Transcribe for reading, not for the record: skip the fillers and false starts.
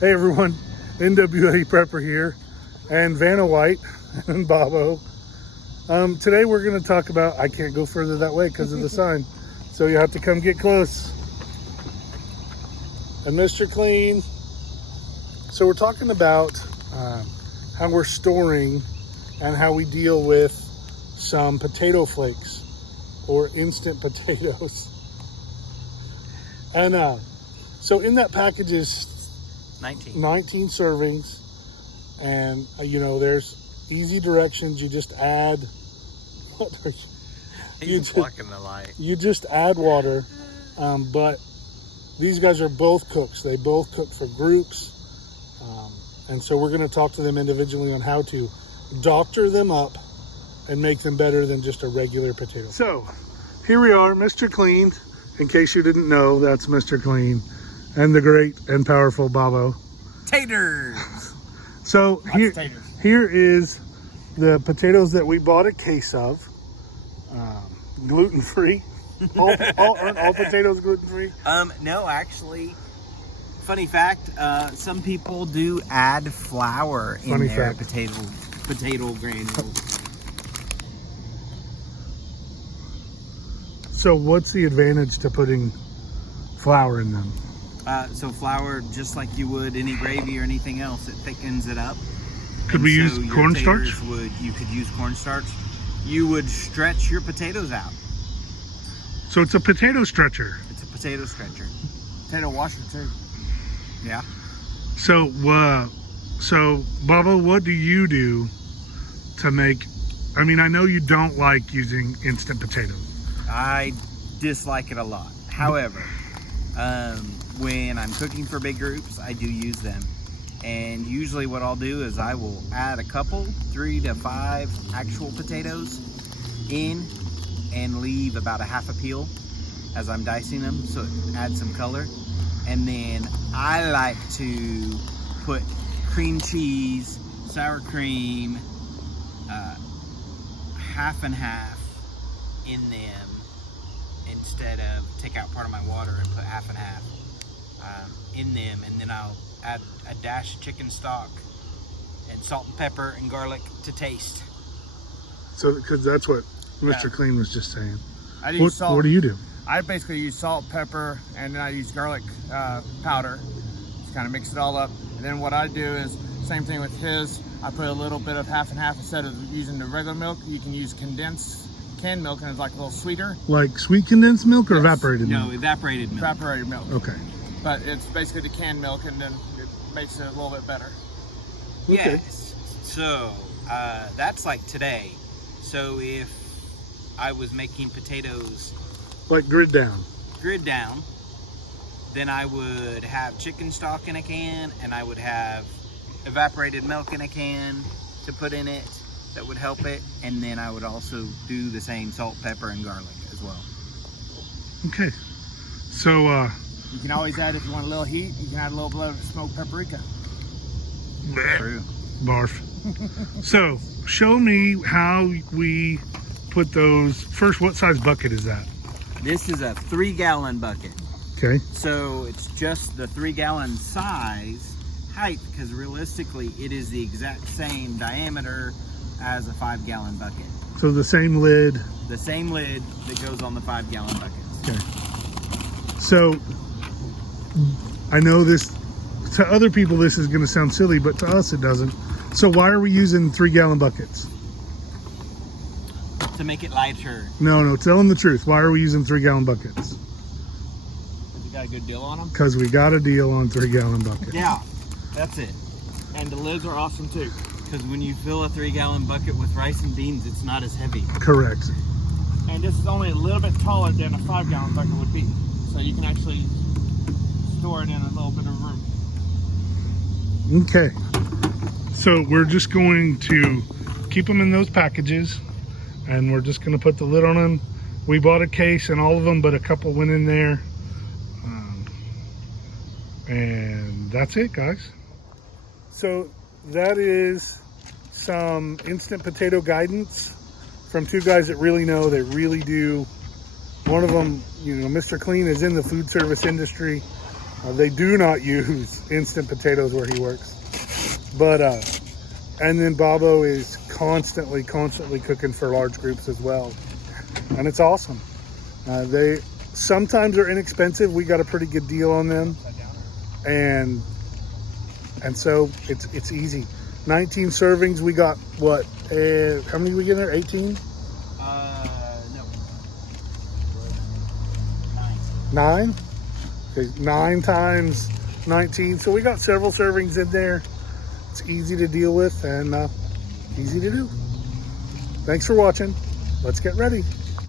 Hey everyone, NWA Prepper here, and Vanna White and Bobo. Today we're going to talk about, I can't go further that way because of the sign, so you have to come get close. And Mr. Clean. So we're talking about how we're storing and how we deal with some potato flakes or instant potatoes. And so in that package is 19 servings, and there's easy directions. You just add what are you blocking the light. You just add water, but these guys are both cooks. They both cook for groups, and so we're going to talk to them individually on how to doctor them up and make them better than just a regular potato. So here we are, Mr. Clean. In case you didn't know, that's Mr. Clean. And the great and powerful Bobo. Taters! So here is the potatoes that we bought a case of. Gluten-free. Aren't all potatoes gluten-free? No, actually, funny fact, some people do add flour in their potato granules. So what's the advantage to putting flour in them? So flour, just like you would any gravy or anything else, it thickens it up. Could we use cornstarch? You could use cornstarch. You would stretch your potatoes out. So it's a potato stretcher. It's a potato stretcher. Potato washer too. Yeah. So Baba, what do you do to make? I mean, I know you don't like using instant potatoes. I dislike it a lot. However, when I'm cooking for big groups, I do use them. And usually what I'll do is I will add a couple, 3 to 5 actual potatoes in and leave about a half a peel as I'm dicing them, so it adds some color. And then I like to put cream cheese, sour cream, half and half in them, instead of take out part of my water and put half and half in them, and then I'll add a dash of chicken stock and salt and pepper and garlic to taste. So, because that's what Mr. Clean was just saying. I use salt. What do you do? I basically use salt, pepper, and then I use garlic powder. Just kind of mix it all up. And then what I do is, same thing with his, I put a little bit of half and half. Instead of using the regular milk, you can use condensed canned milk, and it's like a little sweeter. Like sweet condensed milk or evaporated milk? No, evaporated milk. Evaporated milk. Okay. But it's basically the canned milk, and then it makes it a little bit better. Okay. Yes. So that's like today. So if I was making potatoes Like grid down, then I would have chicken stock in a can, and I would have evaporated milk in a can to put in it. That would help it. And then I would also do the same salt, pepper, and garlic as well. Okay. So You can always add, if you want a little heat, you can add a little bit of smoked paprika. True. Barf. So show me how we put those. First, what size bucket is that? This is a 3-gallon bucket. Okay. So it's just the 3-gallon size height, because realistically it is the exact same diameter as a 5-gallon bucket. So the same lid. The same lid that goes on the 5-gallon buckets. Okay. So I know this, to other people this is going to sound silly, but to us it doesn't. So why are we using 3-gallon buckets? To make it lighter. No, tell them the truth. Why are we using 3-gallon buckets? You got a good deal on them? Because we got a deal on 3-gallon buckets. Yeah, that's it. And the lids are awesome too. Because when you fill a 3-gallon bucket with rice and beans, it's not as heavy. Correct. And this is only a little bit taller than a 5-gallon bucket would be. So you can actually store it in a little bit of room. Okay. So we're just going to keep them in those packages, and we're just going to put the lid on them. We bought a case and all of them, but a couple went in there. And that's it, guys. So that is some instant potato guidance from two guys that really know. They really do. One of them, Mr. Clean, is in the food service industry. They do not use instant potatoes where he works. But, and then Bobo is constantly cooking for large groups as well. And it's awesome. They sometimes are inexpensive. We got a pretty good deal on them. And so it's easy. 19 servings. We got what? How many we get there? 18? No. 9? Okay, 9 times 19. So we got several servings in there. It's easy to deal with and easy to do. Thanks for watching. Let's get ready.